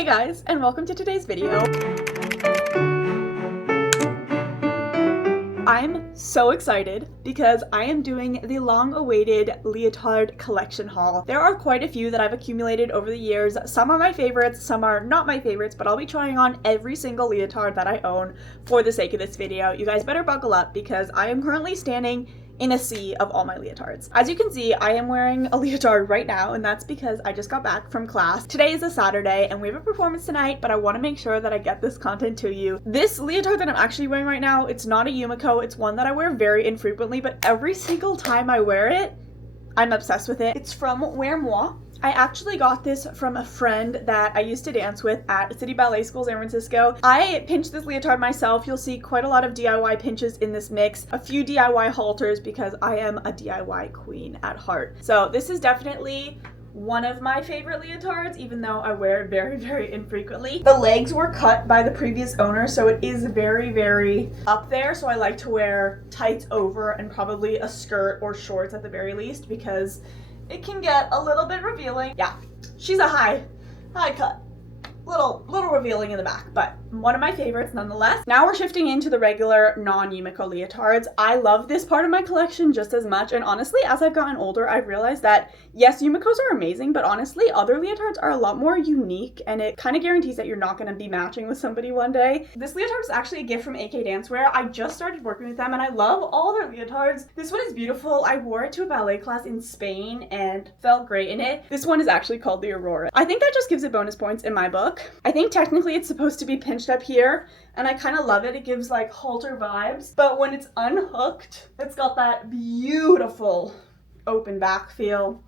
Hey guys, and welcome to today's video. I'm so excited because I am doing the long-awaited Leotard Collection haul. There are quite a few that I've accumulated over the years. Some are my favorites, some are not my favorites, but I'll be trying on every single leotard that I own for the sake of this video. You guys better buckle up because I am currently standing in a sea of all my leotards. As you can see, I am wearing a leotard right now, and that's because I just got back from class. Today is a Saturday, and we have a performance tonight, but I want to make sure that I get this content to you. This leotard that I'm actually wearing right now, it's not a Yumiko, it's one that I wear very infrequently, but every single time I wear it, I'm obsessed with it. It's from Wear Moi. I actually got this from a friend that I used to dance with at City Ballet School San Francisco. I pinched this leotard myself. You'll see quite a lot of DIY pinches in this mix, a few DIY halters because I am a DIY queen at heart. So this is definitely one of my favorite leotards, even though I wear it very, very infrequently. The legs were cut by the previous owner, so it is very, very up there. So I like to wear tights over and probably a skirt or shorts at the very least because it can get a little bit revealing. Yeah, she's a high cut. Little revealing in the back, but one of my favorites nonetheless. Now we're shifting into the regular non-Yumiko leotards. I love this part of my collection just as much, and honestly, as I've gotten older, I've realized that yes, Yumikos are amazing, but honestly, other leotards are a lot more unique, and it kind of guarantees that you're not going to be matching with somebody one day. This leotard is actually a gift from AK Dancewear. I just started working with them, and I love all their leotards. This one is beautiful. I wore it to a ballet class in Spain and felt great in it. This one is actually called the Aurora. I think that just gives it bonus points in my book. I think technically it's supposed to be pinched up here, and I kind of love it. It gives like halter vibes, but when it's unhooked, it's got that beautiful open back feel,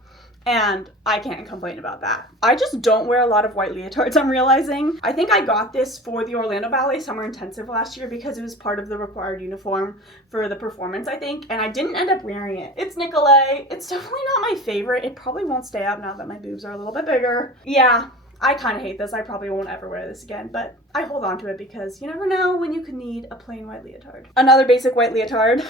and I can't complain about that. I just don't wear a lot of white leotards, I'm realizing. I think I got this for the Orlando Ballet Summer Intensive last year because it was part of the required uniform for the performance, I think, and I didn't end up wearing it. It's Nicolay. It's definitely not my favorite. It probably won't stay up now that my boobs are a little bit bigger. Yeah, I kind of hate this. I probably won't ever wear this again, but I hold on to it because you never know when you could need a plain white leotard. Another basic white leotard.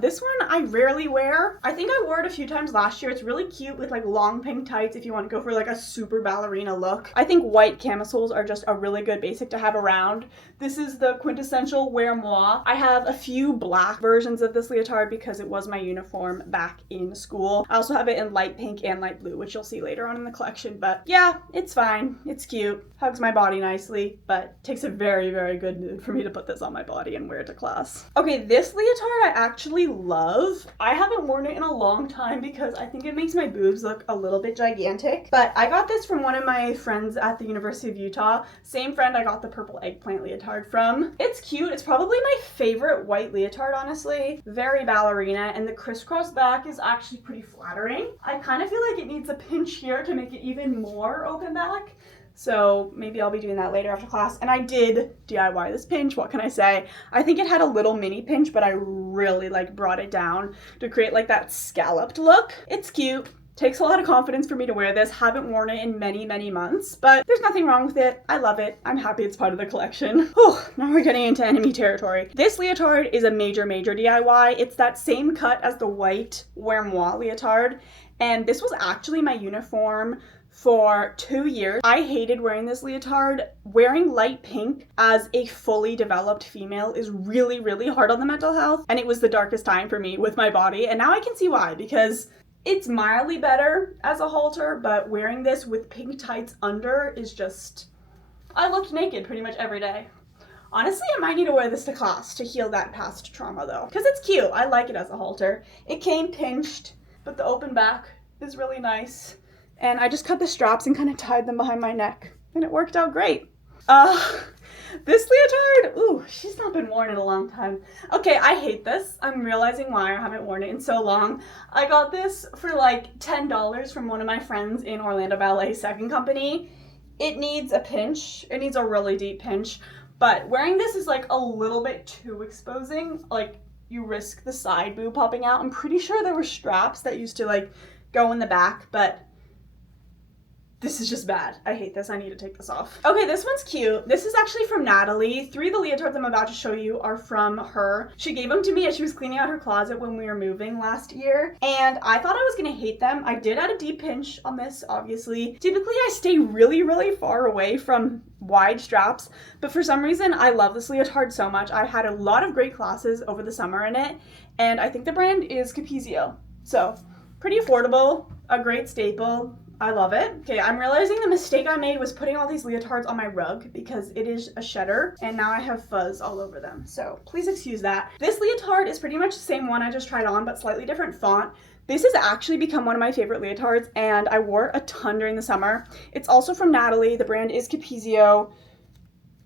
This one I rarely wear. I think I wore it a few times last year. It's really cute with like long pink tights if you want to go for like a super ballerina look. I think white camisoles are just a really good basic to have around. This is the quintessential Wear Moi. I have a few black versions of this leotard because it was my uniform back in school. I also have it in light pink and light blue, which you'll see later on in the collection, but yeah, it's fine. It's cute. Hugs my body nicely, but takes a very, very good mood for me to put this on my body and wear it to class. Okay, this leotard I actually love. I haven't worn it in a long time because I think it makes my boobs look a little bit gigantic, but I got this from one of my friends at the University of Utah. Same friend I got the purple eggplant leotard from. It's cute. It's probably my favorite white leotard, honestly. Very ballerina, and the crisscross back is actually pretty flattering. I kind of feel like it needs a pinch here to make it even more open back. So maybe I'll be doing that later after class. And I did DIY this pinch, what can I say? I think it had a little mini pinch, but I really like brought it down to create like that scalloped look. It's cute. Takes a lot of confidence for me to wear this. Haven't worn it in many, many months, but there's nothing wrong with it. I love it. I'm happy it's part of the collection. Whew, now we're getting into enemy territory. This leotard is a major, major DIY. It's that same cut as the white Wear Moi leotard, and this was actually my uniform for 2 years. I hated wearing this leotard. Wearing light pink as a fully developed female is really, really hard on the mental health, and it was the darkest time for me with my body, and now I can see why, because it's mildly better as a halter, but wearing this with pink tights under is just, I looked naked pretty much every day. Honestly, I might need to wear this to class to heal that past trauma though, because it's cute. I like it as a halter. It came pinched, but the open back is really nice. And I just cut the straps and kind of tied them behind my neck, and it worked out great. This leotard, ooh, she's not been worn in a long time. Okay, I hate this. I'm realizing why I haven't worn it in so long. I got this for like $10 from one of my friends in Orlando Ballet second company. It needs a pinch. It needs a really deep pinch, but wearing this is like a little bit too exposing. Like, you risk the side boob popping out. I'm pretty sure there were straps that used to like go in the back, but This is just bad. I hate this. I need to take this off. Okay, this one's cute. This is actually from Natalie. 3 of the leotards I'm about to show you are from her. She gave them to me as she was cleaning out her closet when we were moving last year. And I thought I was gonna hate them. I did add a deep pinch on this, obviously. Typically, I stay really, really far away from wide straps, but for some reason, I love this leotard so much. I had a lot of great classes over the summer in it, and I think the brand is Capezio. So, pretty affordable, a great staple. I love it. Okay, I'm realizing the mistake I made was putting all these leotards on my rug because it is a shedder and now I have fuzz all over them. So please excuse that. This leotard is pretty much the same one I just tried on, but slightly different font. This has actually become one of my favorite leotards and I wore it a ton during the summer. It's also from Natalie. The brand is Capezio.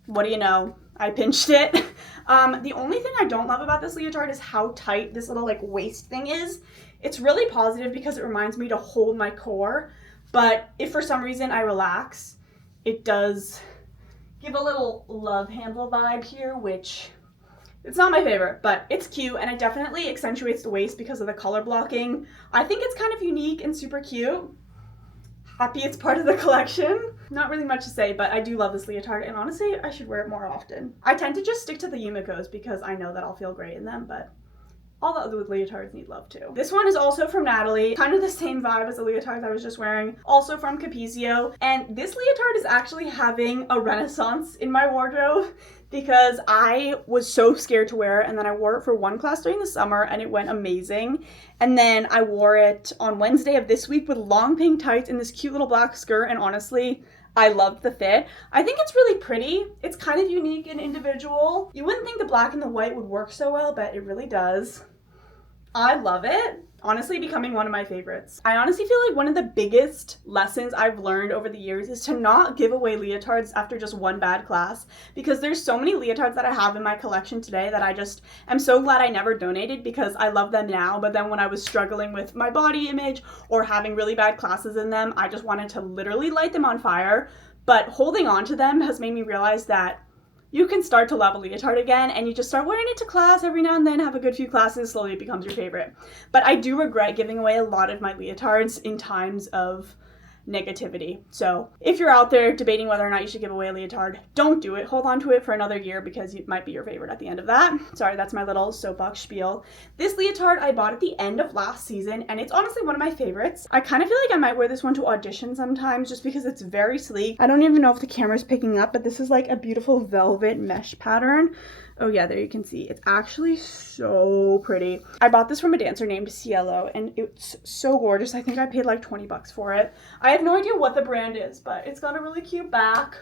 What do you know? I pinched it. The only thing I don't love about this leotard is how tight this little like waist thing is. It's really positive because it reminds me to hold my core. But if for some reason I relax, it does give a little love handle vibe here, which it's not my favorite, but it's cute and it definitely accentuates the waist because of the color blocking. I think it's kind of unique and super cute. Happy it's part of the collection. Not really much to say, but I do love this leotard and honestly, I should wear it more often. I tend to just stick to the Yumikos because I know that I'll feel great in them, but all the other leotards need love too. This one is also from Natalie, kind of the same vibe as the leotard I was just wearing, also from Capezio. And this leotard is actually having a renaissance in my wardrobe because I was so scared to wear it and then I wore it for one class during the summer and it went amazing. And then I wore it on Wednesday of this week with long pink tights and this cute little black skirt and honestly, I loved the fit. I think it's really pretty. It's kind of unique and individual. You wouldn't think the black and the white would work so well, but it really does. I love it. Honestly, becoming one of my favorites. I honestly feel like one of the biggest lessons I've learned over the years is to not give away leotards after just one bad class because there's so many leotards that I have in my collection today that I just am so glad I never donated because I love them now, but then when I was struggling with my body image or having really bad classes in them, I just wanted to literally light them on fire. But holding on to them has made me realize that you can start to love a leotard again and you just start wearing it to class every now and then, have a good few classes, slowly it becomes your favorite. But I do regret giving away a lot of my leotards in times of negativity. So if you're out there debating whether or not you should give away a leotard, don't do it. Hold on to it for another year because it might be your favorite at the end of that. Sorry, that's my little soapbox spiel. This leotard I bought at the end of last season and it's honestly one of my favorites. I kind of feel like I might wear this one to audition sometimes just because it's very sleek. I don't even know if the camera's picking up, but this is like a beautiful velvet mesh pattern. Oh yeah, there you can see. It's actually so pretty. I bought this from a dancer named Cielo and it's so gorgeous. I think I paid like 20 bucks for it. I have no idea what the brand is, but it's got a really cute back.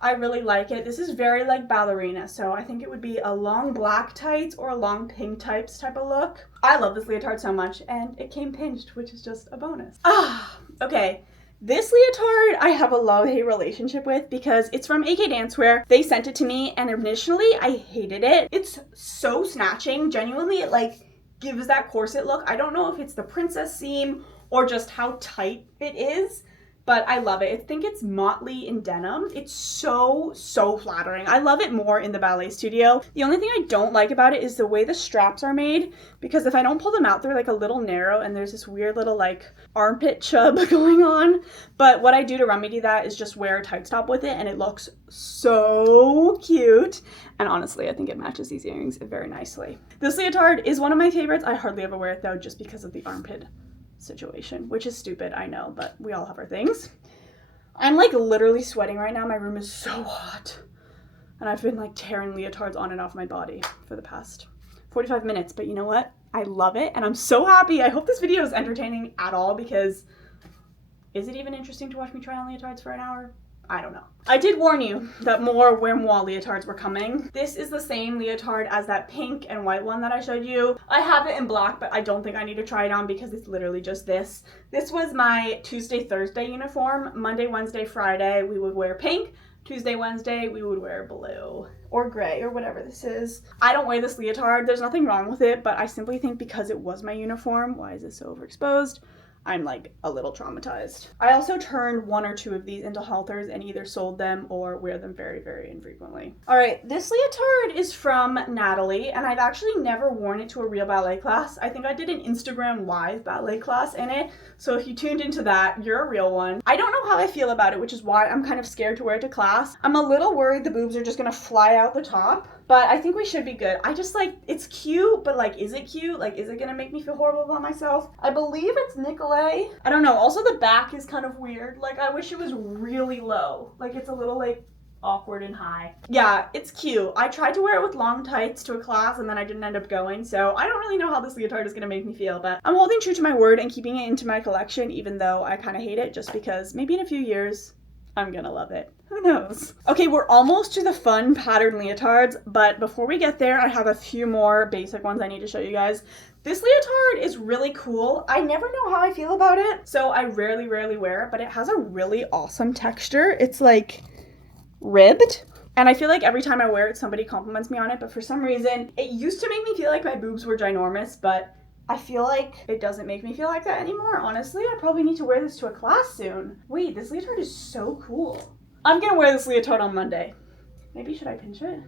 I really like it. This is very like ballerina, so I think it would be a long black tights or a long pink tights type of look. I love this leotard so much and it came pinched, which is just a bonus. Okay. This leotard I have a love-hate relationship with because it's from AK Dancewear. They sent it to me and initially I hated it. It's so snatching. Genuinely, it like gives that corset look. I don't know if it's the princess seam or just how tight it is, but I love it. I think it's motley in denim. It's so flattering. I love it more in the ballet studio. The only thing I don't like about it is the way the straps are made because if I don't pull them out, they're like a little narrow and there's this weird little like armpit chub going on. But what I do to remedy that is just wear a tight top with it and it looks so cute. And honestly, I think it matches these earrings very nicely. This leotard is one of my favorites. I hardly ever wear it though just because of the armpit situation, which is stupid, I know, but we all have our things. I'm like literally sweating right now. My room is so hot and I've been like tearing leotards on and off my body for the past 45 minutes, but you know what? I love it and I'm so happy. I hope this video is entertaining at all because is it even interesting to watch me try on leotards for an hour? I don't know. I did warn you that more wear moi leotards were coming. This is the same leotard as that pink and white one that I showed you. I have it in black, but I don't think I need to try it on because it's literally just this. This was my Tuesday, Thursday uniform. Monday, Wednesday, Friday, we would wear pink. Tuesday, Wednesday, we would wear blue or gray or whatever this is. I don't wear this leotard. There's nothing wrong with it, but I simply think because it was my uniform, why is this so overexposed? I'm like a little traumatized. I also turned 1 or 2 of these into halters and either sold them or wear them very infrequently. All right, this leotard is from Natalie and I've actually never worn it to a real ballet class. I think I did an Instagram live ballet class in it. So if you tuned into that, you're a real one. I don't know how I feel about it, which is why I'm kind of scared to wear it to class. I'm a little worried the boobs are just gonna fly out the top, but I think we should be good. I just like, it's cute, but like, is it cute? Like, is it gonna make me feel horrible about myself? I believe it's Nicolay. I don't know. Also, the back is kind of weird. Like, I wish it was really low. Like, it's a little like awkward and high. Yeah, it's cute. I tried to wear it with long tights to a class and then I didn't end up going, so I don't really know how this leotard is gonna make me feel, but I'm holding true to my word and keeping it into my collection, even though I kind of hate it, just because maybe in a few years I'm gonna love it. Who knows? Okay, we're almost to the fun patterned leotards, but before we get there, I have a few more basic ones I need to show you guys. This leotard is really cool. I never know how I feel about it, so I rarely wear it, but it has a really awesome texture. It's like ribbed, and I feel like every time I wear it somebody compliments me on it, but for some reason it used to make me feel like my boobs were ginormous, but I feel like it doesn't make me feel like that anymore. Honestly, I probably need to wear this to a class soon. Wait, this leotard is so cool. I'm gonna wear this leotard on Monday. Maybe should I pinch it?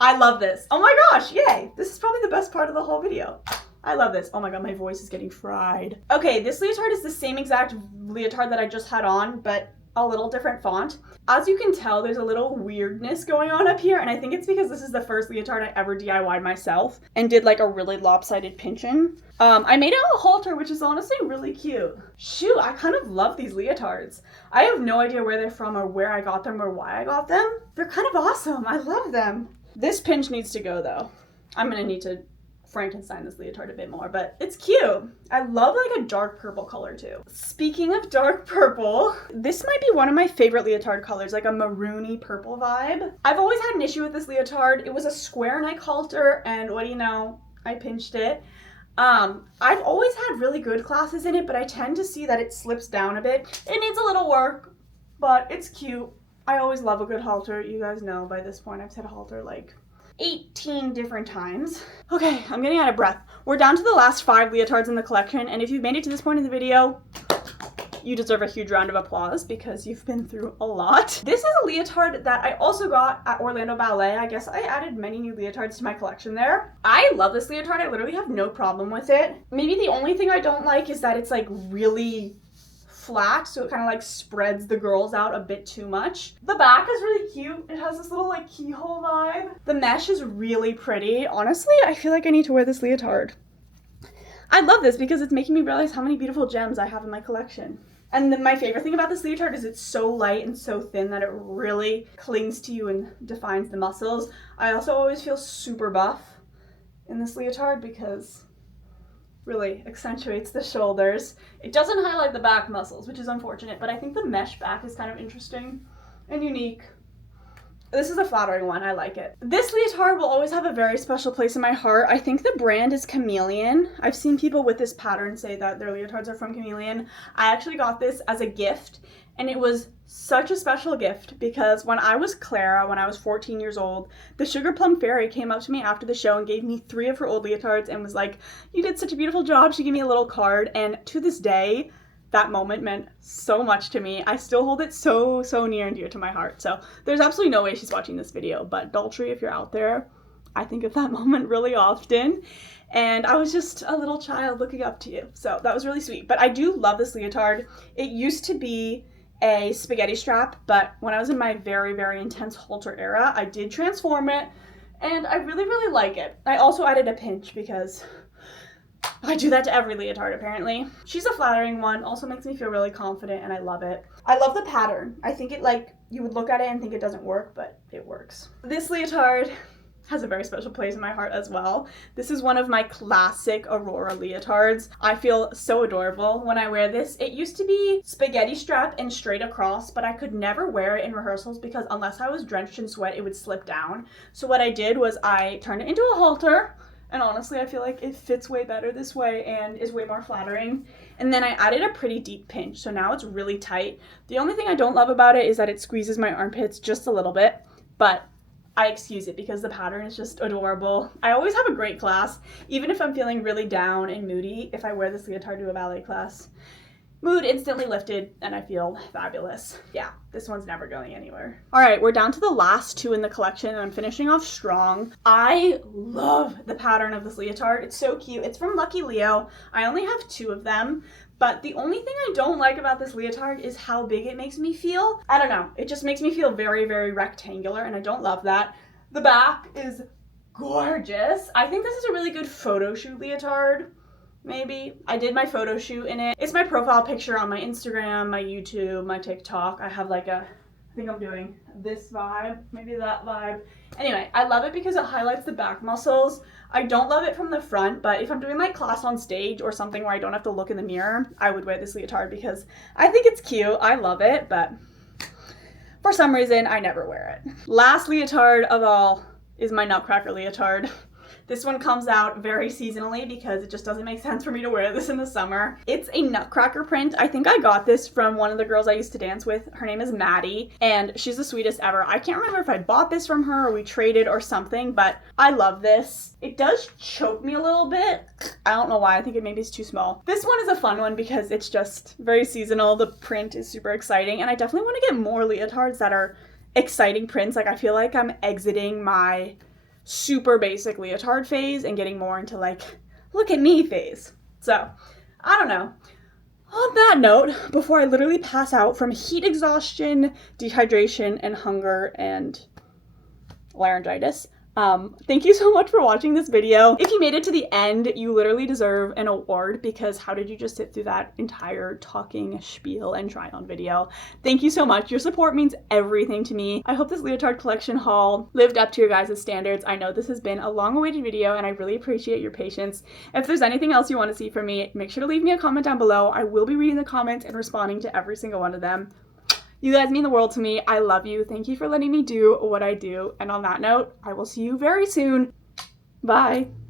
I love this. Oh my gosh, yay. This is probably the best part of the whole video. I love this. Oh my god, my voice is getting fried. Okay, this leotard is the same exact leotard that I just had on, but a little different font. As you can tell, there's a little weirdness going on up here, and I think it's because this is the first leotard I ever DIY'd myself and did like a really lopsided pinching. I made it a halter, which is honestly really cute. Shoot, I kind of love these leotards. I have no idea where they're from or where I got them or why I got them. They're kind of awesome. I love them. This pinch needs to go though. I'm gonna need to Frankenstein this leotard a bit more, but it's cute. I love like a dark purple color too. Speaking of dark purple, this might be one of my favorite leotard colors, like a maroony purple vibe. I've always had an issue with this leotard. It was a square neck halter, and what do you know? I pinched it. I've always had really good classes in it, but I tend to see that it slips down a bit. It needs a little work, but it's cute. I always love a good halter. You guys know by this point I've said halter like 18 different times. Okay, I'm getting out of breath. We're down to the last 5 leotards in the collection, and if you've made it to this point in the video, you deserve a huge round of applause because you've been through a lot. This is a leotard that I also got at Orlando Ballet. I guess I added many new leotards to my collection there. I love this leotard. I literally have no problem with it. Maybe the only thing I don't like is that it's like really flat, so it kind of like spreads the girls out a bit too much. The back is really cute. It has this little like keyhole vibe. The mesh is really pretty. Honestly, I feel like I need to wear this leotard. I love this because it's making me realize how many beautiful gems I have in my collection. And then my favorite thing about this leotard is it's so light and so thin that it really clings to you and defines the muscles. I also always feel super buff in this leotard because really accentuates the shoulders. It doesn't highlight the back muscles, which is unfortunate, but I think the mesh back is kind of interesting and unique. This is a flattering one. I like it. This leotard will always have a very special place in my heart. I think the brand is Chameleon. I've seen people with this pattern say that their leotards are from Chameleon. I actually got this as a gift, and it was such a special gift because when I was Clara, when I was 14 years old, the Sugar Plum Fairy came up to me after the show and gave me 3 of her old leotards and was like, "You did such a beautiful job." She gave me a little card, and to this day, that moment meant so much to me. I still hold it so near and dear to my heart. So there's absolutely no way she's watching this video, but Daltrey, if you're out there, I think of that moment really often. And I was just a little child looking up to you. So that was really sweet. But I do love this leotard. It used to be a spaghetti strap, but when I was in my very intense halter era, I did transform it, and I really like it. I also added a pinch because I do that to every leotard apparently. She's a flattering one, also makes me feel really confident, and I love it. I love the pattern. I think it, like, you would look at it and think it doesn't work, but it works. This leotard has a very special place in my heart as well. This is one of my classic Aurora leotards. I feel so adorable when I wear this. It used to be spaghetti strap and straight across, but I could never wear it in rehearsals because unless I was drenched in sweat, it would slip down. So what I did was I turned it into a halter, and honestly, I feel like it fits way better this way and is way more flattering. And then I added a pretty deep pinch, so now it's really tight. The only thing I don't love about it is that it squeezes my armpits just a little bit, but I excuse it because the pattern is just adorable. I always have a great class, even if I'm feeling really down and moody. If I wear this leotard to a ballet class, mood instantly lifted and I feel fabulous. Yeah, this one's never going anywhere. All right, we're down to the last 2 in the collection and I'm finishing off strong. I love the pattern of this leotard. It's so cute. It's from Lucky Leo. I only have 2 of them, But the only thing I don't like about this leotard is how big it makes me feel. I don't know. It just makes me feel very, very rectangular, and I don't love that. The back is gorgeous. I think this is a really good photo shoot leotard. Maybe. I did my photo shoot in it. It's my profile picture on my Instagram, my YouTube, my TikTok. I have like a, I think I'm doing this vibe, maybe that vibe. Anyway, I love it because it highlights the back muscles. I don't love it from the front, but if I'm doing like class on stage or something where I don't have to look in the mirror, I would wear this leotard because I think it's cute. I love it, but for some reason, I never wear it. Last leotard of all is my Nutcracker leotard. This one comes out very seasonally because it just doesn't make sense for me to wear this in the summer. It's a Nutcracker print. I think I got this from one of the girls I used to dance with. Her name is Maddie, and she's the sweetest ever. I can't remember if I bought this from her or we traded or something, but I love this. It does choke me a little bit. I don't know why. I think it maybe is too small. This one is a fun one because it's just very seasonal. The print is super exciting, and I definitely want to get more leotards that are exciting prints. Like, I feel like I'm exiting my super basic leotard phase and getting more into like, look at me phase. So, I don't know. On that note, before I literally pass out from heat exhaustion, dehydration, and hunger, and laryngitis, thank you so much for watching this video. If you made it to the end, you literally deserve an award because how did you just sit through that entire talking spiel and try on video? Thank you so much. Your support means everything to me. I hope this Leotard collection haul lived up to your guys' standards. I know this has been a long-awaited video and I really appreciate your patience. If there's anything else you want to see from me, make sure to leave me a comment down below. I will be reading the comments and responding to every single one of them. You guys mean the world to me. I love you. Thank you for letting me do what I do. And on that note, I will see you very soon. Bye.